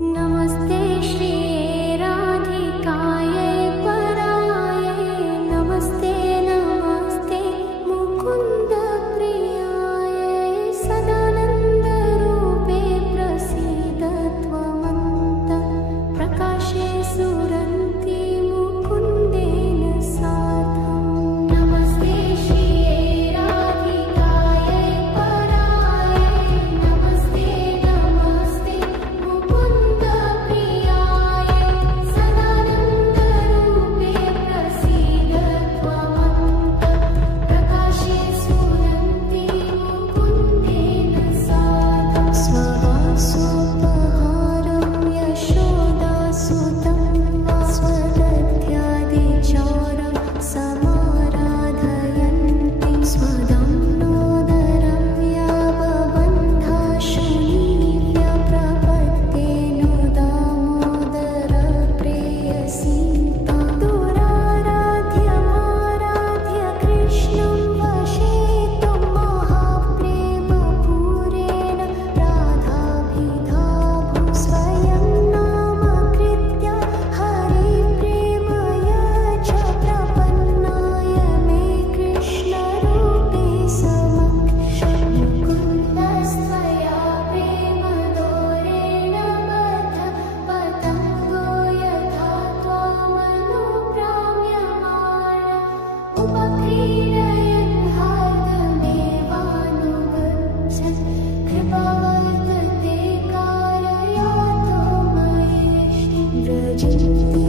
नमस्ते श्री राधिकायै परायै नमस्ते नमस्ते मुकुन्द प्रियायै सदानन्दरूपे प्रसीद त्वमन्त प्रकाशे सुरन्ति मुकुन्देन सार्धम् नमस्ते श्री राधिकायै परायै नमस्ते नमस्ते मुकुन्द प्रियायै सदानन्दरूपे प्रसीद त्वमन्त प्रकाशे सुरन्ति मुकुन्देन सार्धम् स्ववासोपहारं यशोदासुतं स्वदत्यादिचौरं समाराधयन्ति स्वदम्नोदरं यावबन्धाशुनीव्य प्रपद्येनो दामोदरप्रेयसीं दुराराध्यमाराध्य कृष्णं वशे त्वं महाप्रेमपूरेण राधाभिधाभू स्वयं नामकृत्य हरिप्रेमय च प्रपन्नाय मे कृष्णरूपे समक्षं मुकुन्दस्त्वया प्रेमदोरेण बद्ध पतङ्गो यथा त्वामनुप्राम्यमाण उपक्रीडयन् हार्दमेवानुगच्छन् कृपावर्तते कारयातो मयेष्टि व्रजन्ति